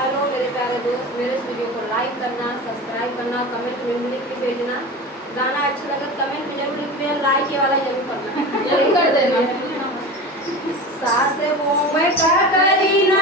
Hello मेरे प्यारे दोस्त, मेरे इस वीडियो को लाइक करना, सब्सक्राइब करना, कमेंट में लिख के भेजना। गाना अच्छा लगा कमेंट में जरूर लिखिए, लाइक ये वाला जरूर करना, जरूर कर देना। सास वो में का करी ना